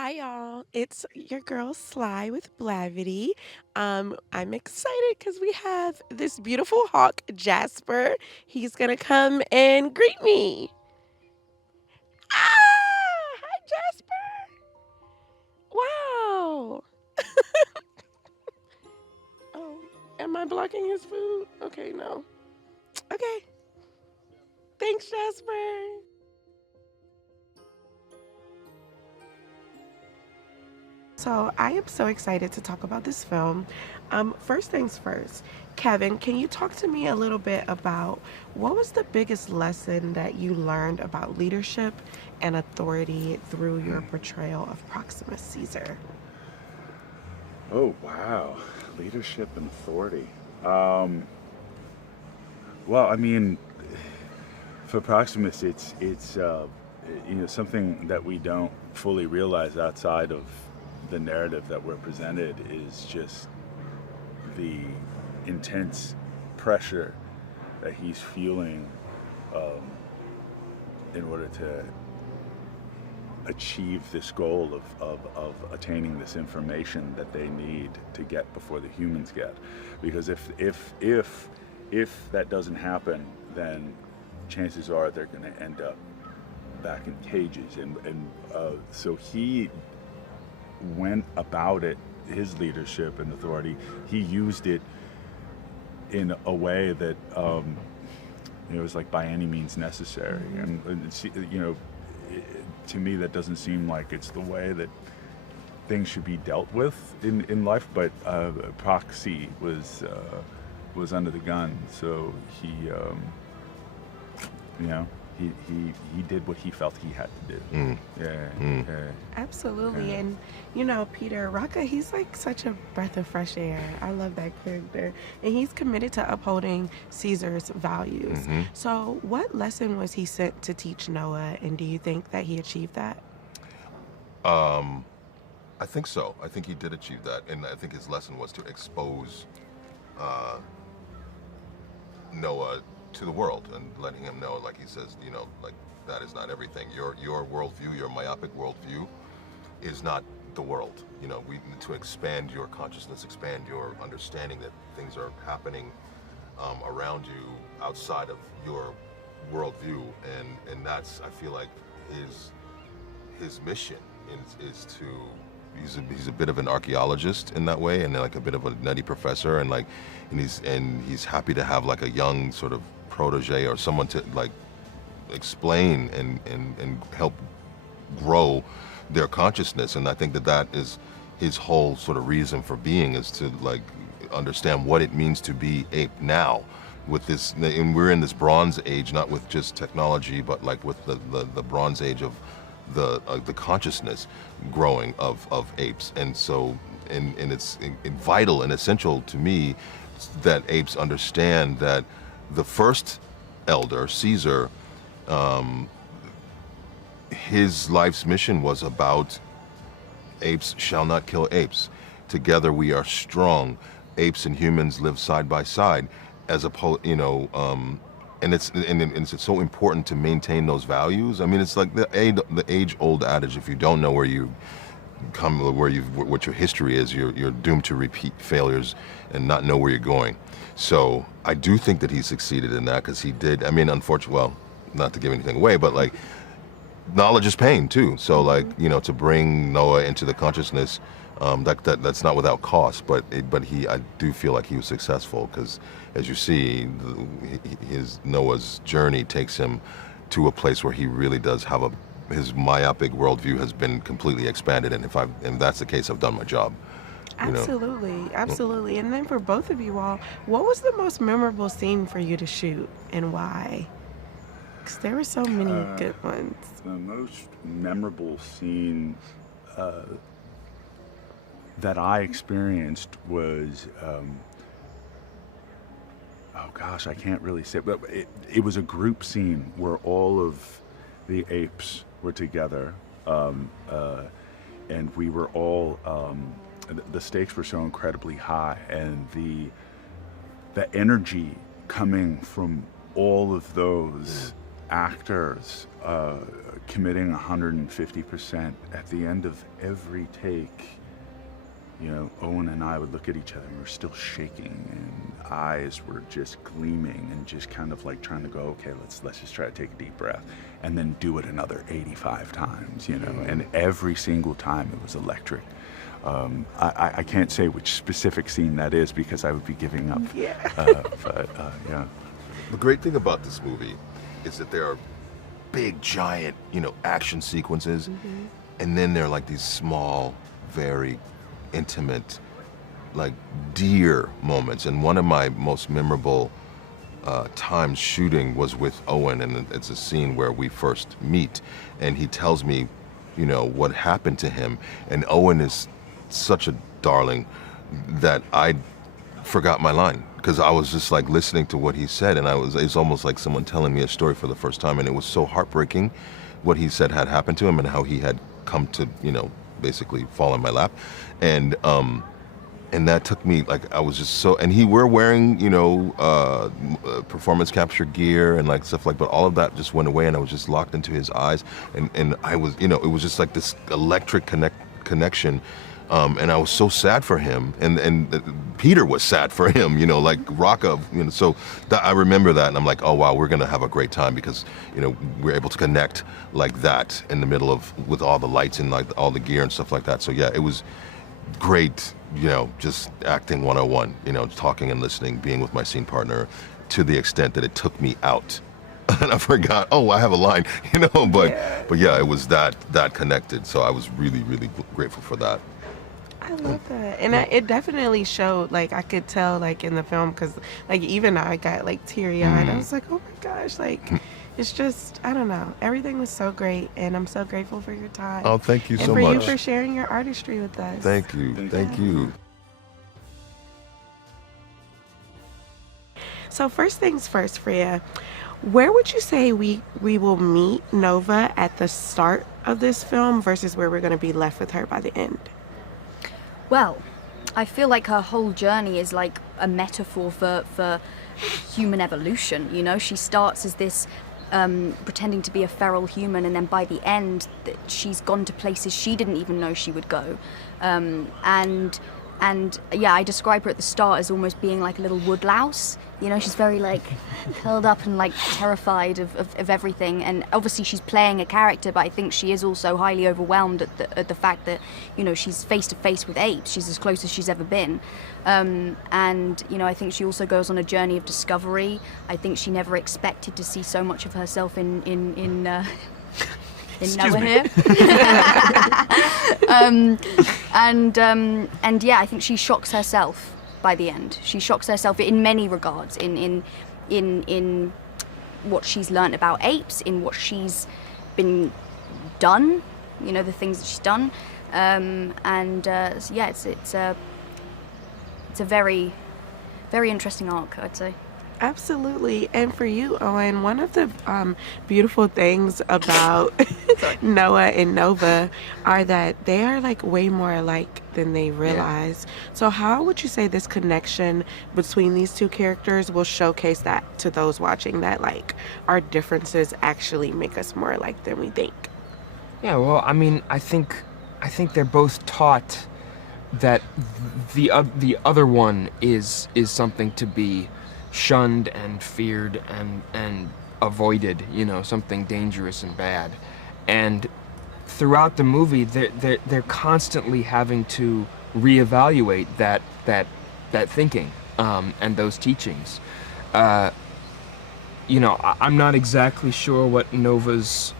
Hi, y'all. It's your girl Sly with Blavity. I'm excited because we have this beautiful hawk, Jasper. He's gonna come and greet me. Hi, Jasper. Wow. Oh, am I blocking his food? Okay, no. Okay. Thanks, Jasper. So I am so excited to talk about this film. First things first, Kevin, can you talk to me a little bit about what was the biggest lesson that you learned about leadership and authority through your portrayal of Proximus Caesar? Oh, wow. Leadership and authority. Um, well, I mean, for Proximus, it's something that we don't fully realize outside of the narrative that we're presented is just the intense pressure that he's feeling um, in order to achieve this goal of attaining this information that they need to get before the humans get. Because if that doesn't happen, then chances are they're going to end up back in cages. So he went about it, his leadership and authority, he used it in a way that it was like by any means necessary. To me, that doesn't seem like it's the way that things should be dealt with in life. But Proxy was under the gun, so you know, he did what he felt he had to do. Yeah, yeah. Absolutely. Yeah. And Peter Rocca, he's like such a breath of fresh air. I love that character. And he's committed to upholding Caesar's values. So, what lesson was he sent to teach Noah, and do you think that he achieved that? Um, I think so. I think he did achieve that, and I think his lesson was to expose uh, Noah to the world and letting him know, like he says, like that is not everything. Your worldview, your myopic worldview, is not the world. We need to expand your consciousness, expand your understanding that things are happening around you outside of your worldview, and that's, I feel like, his mission is to. He's a bit of an archaeologist in that way, and like a bit of a nutty professor, and he's happy to have like a young sort of protege or someone to like explain and help grow their consciousness. And I think that is his whole sort of reason for being, is to like understand what it means to be ape now with this. And we're in this Bronze Age, not with just technology, but like with the Bronze Age of the consciousness growing of apes. And so and it's vital and essential to me that apes understand that the first elder, Caesar, his life's mission was about apes shall not kill apes. Together we are strong. Apes and humans live side by side, as opposed, and it's so important to maintain those values. I mean, it's like the age-old adage: if you don't know where you come, what your history is, you're doomed to repeat failures and not know where you're going. So I do think that he succeeded in that, because he did. I mean, unfortunately, well, not to give anything away, but like, knowledge is pain too. So like, to bring Noah into the consciousness, that's not without cost. But I do feel like he was successful, because as you see, his Noah's journey takes him to a place where he really does have his myopic worldview has been completely expanded. And if that's the case, I've done my job. Absolutely, absolutely. And then for both of you all, what was the most memorable scene for you to shoot, and why? Because there were so many good ones. The most memorable scene that I experienced was, oh gosh, I can't really say, but it was a group scene where all of the apes were together, and we were all, the stakes were so incredibly high, and the energy coming from all of those actors committing 150% at the end of every take. You know, Owen and I would look at each other and we were still shaking, and eyes were just gleaming, and just kind of like trying to go, okay, let's just try to take a deep breath, and then do it another 85 times, you know, and every single time it was electric. I can't say which specific scene that is because I would be giving up. Yeah. But yeah. The great thing about this movie is that there are big, giant, you know, action sequences, and then there are like these small, very intimate, like dear moments. And one of my most memorable times shooting was with Owen, and it's a scene where we first meet, and he tells me, you know, what happened to him. And Owen is such a darling that I forgot my line because I was just like listening to what he said, and it's almost like someone telling me a story for the first time, and it was so heartbreaking what he said had happened to him and how he had come to, you know, basically fall in my lap. And that took me, like, I was just so, and we're wearing, you know, performance capture gear and like stuff like, but all of that just went away, and I was just locked into his eyes, and I was, you know, it was just like this electric connection. And I was so sad for him, and Peter was sad for him, you know, like Rocco, you know. So I remember that, and I'm like, oh wow, we're gonna have a great time because, you know, we're able to connect like that in the middle of, with all the lights and like all the gear and stuff like that. So yeah, it was great, you know, just acting 101, you know, talking and listening, being with my scene partner, to the extent that it took me out. And I forgot, oh, I have a line, you know, but yeah, it was that connected. So I was really, really grateful for that. I love that, and it definitely showed. Like I could tell, like in the film, because like even I got like teary eyed. I was like, oh my gosh, like it's just, I don't know. Everything was so great, and I'm so grateful for your time. Oh, thank you so much. And for you for sharing your artistry with us. Thank you, thank you. So first things first, Freya, where would you say we will meet Nova at the start of this film versus where we're going to be left with her by the end? Well, I feel like her whole journey is like a metaphor for human evolution, you know? She starts as this pretending to be a feral human, and then by the end she's gone to places she didn't even know she would go. And yeah, I describe her at the start as almost being like a little woodlouse. You know, she's very like curled up and like terrified of everything. And obviously she's playing a character, but I think she is also highly overwhelmed at the fact that, you know, she's face to face with apes. She's as close as she's ever been. And, you know, I think she also goes on a journey of discovery. I think she never expected to see so much of herself in Noah here. And yeah, I think she shocks herself by the end. She shocks herself in many regards, in what she's learnt about apes, in what she's been done, you know, the things that she's done. So yeah, it's a very, very interesting arc, I'd say. Absolutely. And for you, Owen, one of the beautiful things about Noah and Nova are that they are like way more alike than they realize. Yeah. So how would you say this connection between these two characters will showcase that to those watching, that like our differences actually make us more alike than we think? Yeah, well, I mean, I think they're both taught that the other one is something to be shunned and feared and avoided, you know, something dangerous and bad. And throughout the movie, they're constantly having to reevaluate that thinking and those teachings. You know, I'm not exactly sure what Nova's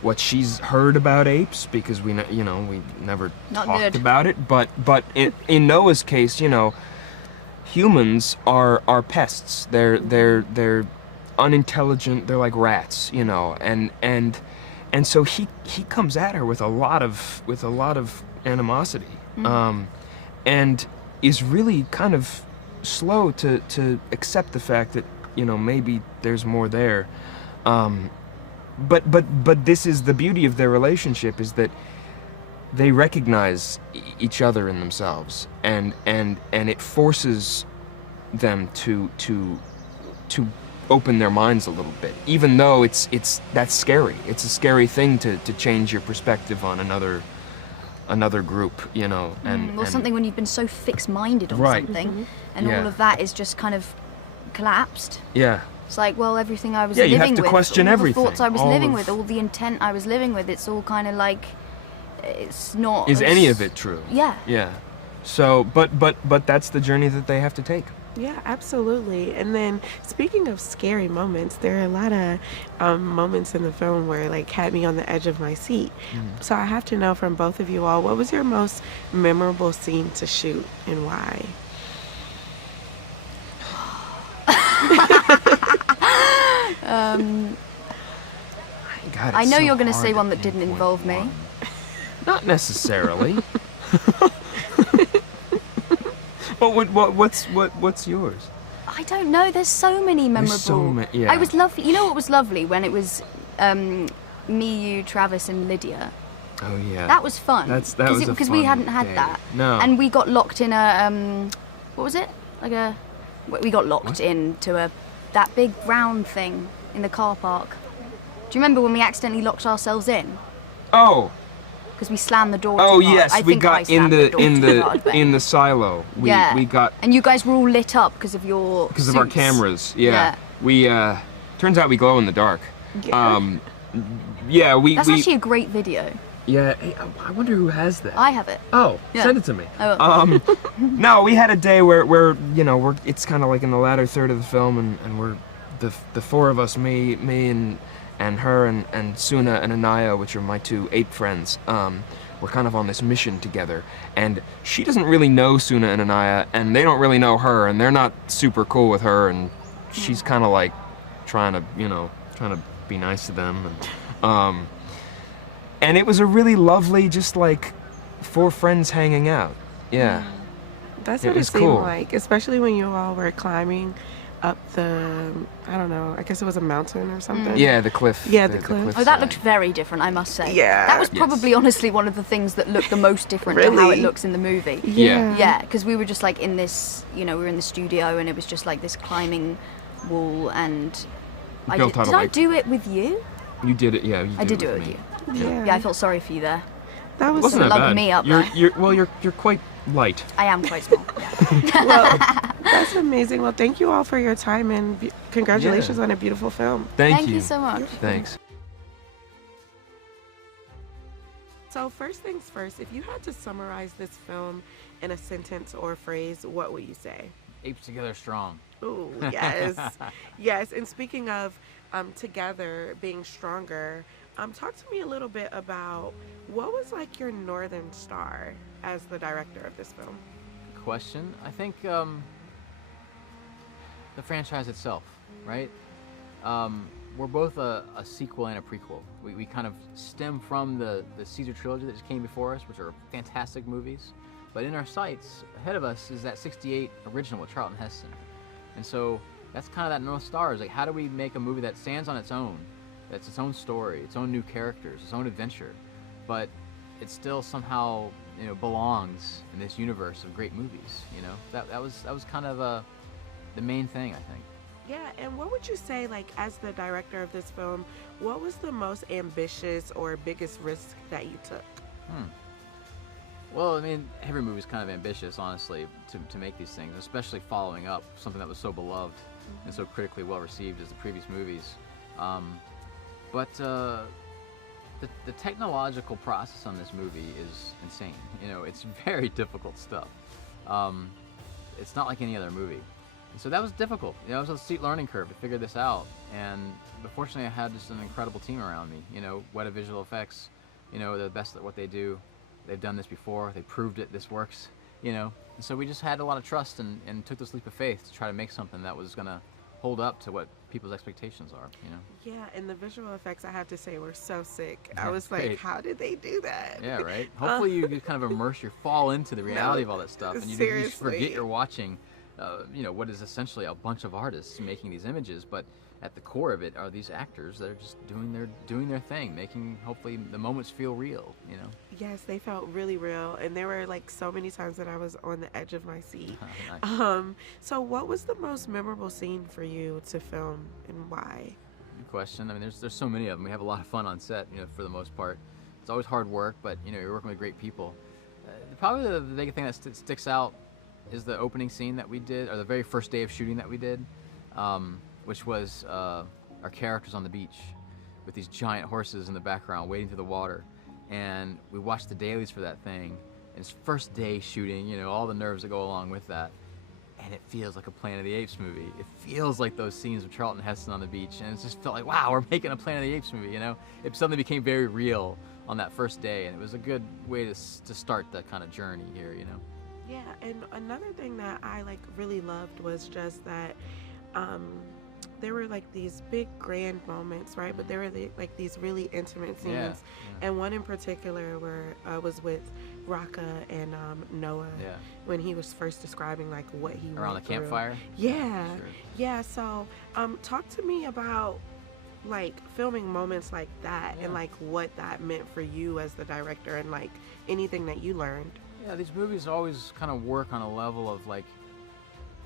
what she's heard about apes, because we never talked about it. But in Noah's case, you know, humans are pests. They're unintelligent. They're like rats, you know, and so he comes at her with a lot of animosity, and is really kind of slow to accept the fact that, you know, maybe there's more there. But this is the beauty of their relationship, is that they recognize each other in themselves, and it forces them to open their minds a little bit, even though that's scary. It's a scary thing to change your perspective on another group, you know, and something when you've been so fixed-minded on Right. something, and all of that is just kind of collapsed. Yeah. It's like, well, everything I was Yeah, living you have to with, question all everything. the thoughts I was All living of- with, all the intent I was living with, it's all kind of like, it's not. Is as- any of it true? Yeah. Yeah. So, but that's the journey that they have to take. Yeah, absolutely. And then speaking of scary moments, there are a lot of moments in the film where like had me on the edge of my seat. So I have to know from both of you all, what was your most memorable scene to shoot and why? God, I it's know so you're going to hard say to one that didn't pinpoint involve me. one. Not necessarily. But what's yours? I don't know. There's so many memorable. Yeah. I was lovely. You know what was lovely when it was me, you, Travis, and Lydia. Oh yeah. That was fun. That was a because we fun hadn't had day. that. No. And we got locked in a what was it? Like a. We got locked into that big round thing in the car park. Do you remember when we accidentally locked ourselves in? Oh. Because we slammed the door. Oh too hard. yes, I we think I got in slammed the door in too hard, but- the silo. We got And you guys were all lit up because of your. because of our suits. cameras. Yeah. Yeah. We turns out we glow in the dark. Yeah. Yeah, we That's actually a great video. Yeah, hey, I wonder who has that. I have it. Oh, Yeah. send it to me. I will. No, we had a day where you know it's kind of like in the latter third of the film, and we're the four of us, me and her and Suna and Anaya, which are my two ape friends. We're kind of on this mission together, and she doesn't really know Suna and Anaya, and they don't really know her, and they're not super cool with her, and she's kind of like trying to be nice to them, and it was a really lovely, just like four friends hanging out. Yeah. That's It what it was seemed cool. like, especially when you all were climbing up the, I don't know, I guess it was a mountain or something. Yeah, the cliff. Yeah, the cliff. Oh, that looked very different, I must say. Yeah. That was Yes. probably honestly one of the things that looked the most different to how it Really? looks in the movie. Yeah. Yeah, because we were just like in this, we were in the studio and it was just like this climbing wall and Built out of did I like- do it with you? You did it, yeah. I did do it with me. you. Yeah. Yeah, I felt sorry for you there. That was Wasn't that lugged bad? me up you're quite light. I am quite small. Yeah. well, that's amazing. Well, thank you all for your time and congratulations Yeah. on a beautiful film. Thank you so much. Thanks. So first things first, if you had to summarize this film in a sentence or phrase, what would you say? Apes together strong. Ooh, yes. Yes, and speaking of together being stronger, talk to me a little bit about what was like your Northern Star as the director of this film? Question. I think the franchise itself, right? We're both a sequel and a prequel. We kind of stem from the Caesar trilogy that just came before us, which are fantastic movies. But in our sights, ahead of us is that 68 original with Charlton Heston. And so that's kind of that North Star, is like, how do we make a movie that stands on its own, that's its own story, its own new characters, its own adventure, but it still somehow, belongs in this universe of great movies, That was kind of the main thing, I think. Yeah, and what would you say, like, as the director of this film, what was the most ambitious or biggest risk that you took? Well, I mean, every movie's kind of ambitious, honestly, to make these things, especially following up something that was so beloved and so critically well received as the previous movies. But the technological process on this movie is insane. It's very difficult stuff. It's not like any other movie. And so that was difficult. It was a steep learning curve to figure this out. But fortunately, I had just an incredible team around me. Weta Visual Effects, they're the best at what they do. They've done this before. They proved it. This works. And so we just had a lot of trust and took this leap of faith to try to make something that was gonna hold up to what people's expectations are. Yeah, and the visual effects, I have to say, were so sick. I Yeah, was like, great. how did they do that? Yeah, right. Hopefully you just kind of fall into the reality of all that stuff, and you just seriously. forget you're watching, what is essentially a bunch of artists making these images, but at the core of it are these actors that are just doing their thing, making hopefully the moments feel real. Yes, they felt really real, and there were like so many times that I was on the edge of my seat. Nice. So what was the most memorable scene for you to film, and why? Good question. I mean, there's so many of them. We have a lot of fun on set, for the most part. It's always hard work, but you're working with great people. Probably the big thing that sticks out is the opening scene that we did, or the very first day of shooting that we did, which was our characters on the beach with these giant horses in the background wading through the water. And we watched the dailies for that thing. And it's first day shooting, all the nerves that go along with that. And it feels like a Planet of the Apes movie. It feels like those scenes of Charlton Heston on the beach. And it just felt like, wow, we're making a Planet of the Apes movie, It suddenly became very real on that first day. And it was a good way to start that kind of journey here, Yeah, and another thing that I really loved was just that there were these big grand moments, right? But there were these really intimate scenes, Yeah. and one in particular where was with Raka and Noah when he was first describing what he Around went the through. campfire? Yeah, Sure. yeah. So talk to me about filming moments like that and what that meant for you as the director and anything that you learned. Yeah, these movies always kind of work on a level of they're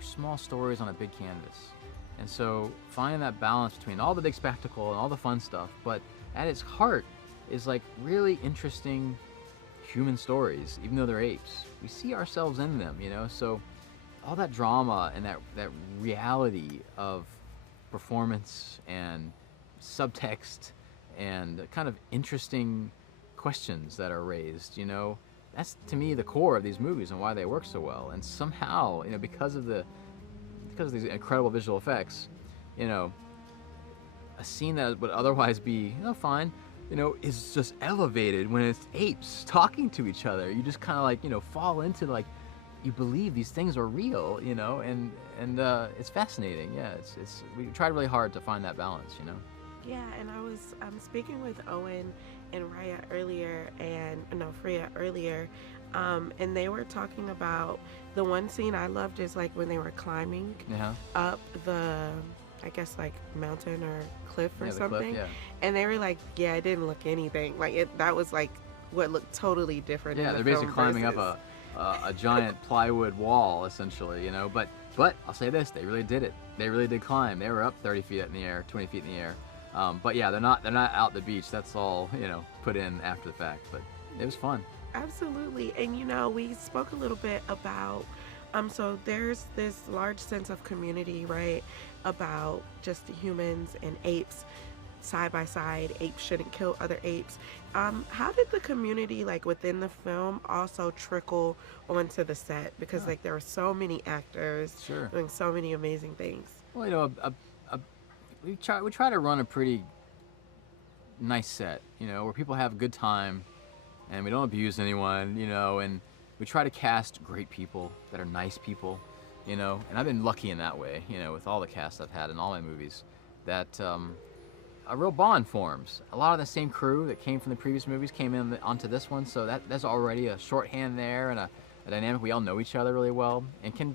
small stories on a big canvas. And so finding that balance between all the big spectacle and all the fun stuff, but at its heart is really interesting human stories, even though they're apes. We see ourselves in them, so all that drama and that reality of performance and subtext and kind of interesting questions that are raised, that's to me the core of these movies and why they work so well. And somehow, because of these incredible visual effects, a scene that would otherwise be fine, is just elevated when it's apes talking to each other. You just kind of fall into you believe these things are real, and it's fascinating. Yeah, it's we tried really hard to find that balance, Yeah, and I was speaking with Owen and Freya earlier, and they were talking about the one scene I loved is when they were climbing up the, I guess mountain or cliff or something, cliff, and they were yeah, it didn't look anything that was what looked totally different. Yeah, in the they're basically film climbing up a giant plywood wall, essentially, But I'll say this: they really did it. They really did climb. They were up 30 feet in the air, 20 feet in the air. But yeah, they're not out the beach. That's all put in after the fact. But it was fun. Absolutely. And we spoke a little bit about so there's this large sense of community, right, about just humans and apes side by side. Apes shouldn't kill other apes. How did the community within the film also trickle onto the set? Because there were so many actors doing so many amazing things. Well, we try to run a pretty nice set, where people have a good time and we don't abuse anyone, and we try to cast great people that are nice people, and I've been lucky in that way, with all the cast I've had in all my movies, that a real bond forms. A lot of the same crew that came from the previous movies came in onto this one, so there's already a shorthand there and a dynamic. We all know each other really well and can,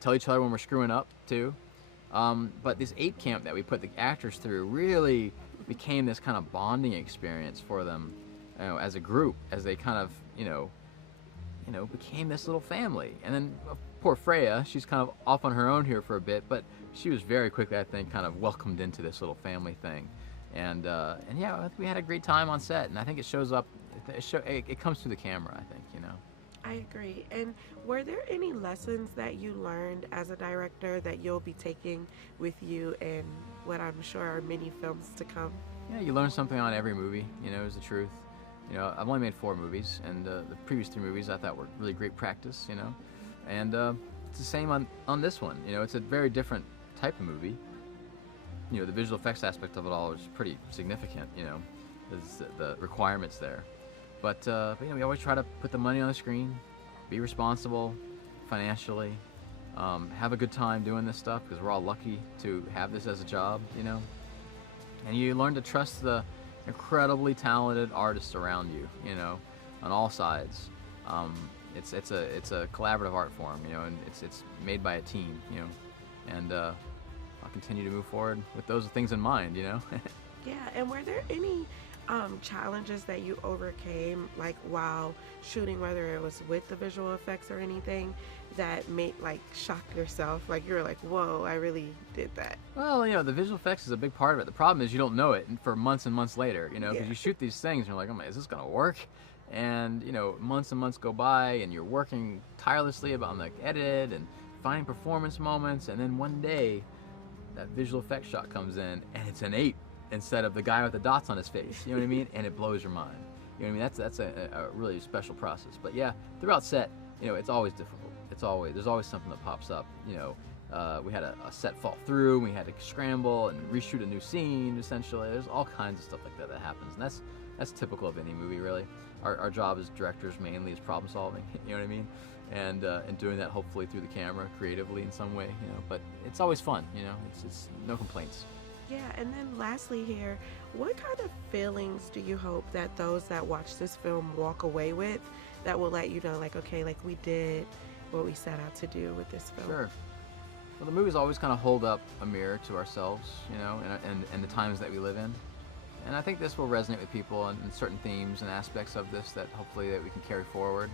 tell each other when we're screwing up too. But this ape camp that we put the actors through really became this kind of bonding experience for them, as a group, as they kind of, became this little family. And then poor Freya, she's kind of off on her own here for a bit, but she was very quickly, I think, kind of welcomed into this little family thing. And yeah, we had a great time on set, and I think it shows up. It comes through the camera, I think, I agree. And were there any lessons that you learned as a director that you'll be taking with you in what I'm sure are many films to come? Yeah, you learn something on every movie, is the truth. I've only made 4 movies, and the previous 3 movies I thought were really great practice, and it's the same on this one. It's a very different type of movie. The visual effects aspect of it all is pretty significant, there's the requirements there. But we always try to put the money on the screen, be responsible financially, have a good time doing this stuff, because we're all lucky to have this as a job, And you learn to trust the incredibly talented artists around you, on all sides. it's a collaborative art form, you know, and it's made by a team, you know, and I'll continue to move forward with those things in mind, you know. Yeah, and were there any challenges that you overcame, like while shooting, whether it was with the visual effects or anything, that made like shock yourself, like you were like, whoa, I really did that? Well, you know, the visual effects is a big part of it. The problem is you don't know it for months and months later, you know, because you shoot these things and you're like, oh my, is this gonna work? And you know, months and months go by and you're working tirelessly on the edit and finding performance moments, and then one day that visual effects shot comes in and it's an ape instead of the guy with the dots on his face, you know what I mean? And it blows your mind. You know what I mean? That's a really special process. But yeah, throughout set, you know, it's always difficult. There's always something that pops up. You know, we had a set fall through, we had to scramble and reshoot a new scene, essentially. There's all kinds of stuff like that that happens, and that's typical of any movie, really. Our job as directors mainly is problem solving, you know what I mean? And doing that hopefully through the camera, creatively in some way, you know, but it's always fun, you know, it's no complaints. Yeah, and then lastly here, what kind of feelings do you hope that those that watch this film walk away with that will let you know, like, okay, like we did what we set out to do with this film? Sure. Well, the movies always kind of hold up a mirror to ourselves, you know, and the times that we live in. And I think this will resonate with people and certain themes and aspects of this that hopefully that we can carry forward.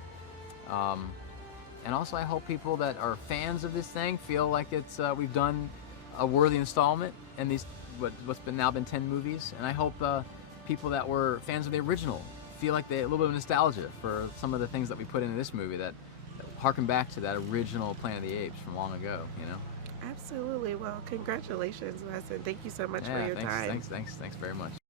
And also I hope people that are fans of this thing feel like it's we've done a worthy installment in these what's now been 10 movies. And I hope people that were fans of the original feel like they a little bit of nostalgia for some of the things that we put into this movie that harken back to that original Planet of the Apes from long ago, you know? Absolutely. Well, congratulations, Wes, and thank you so much for your time. Thanks very much.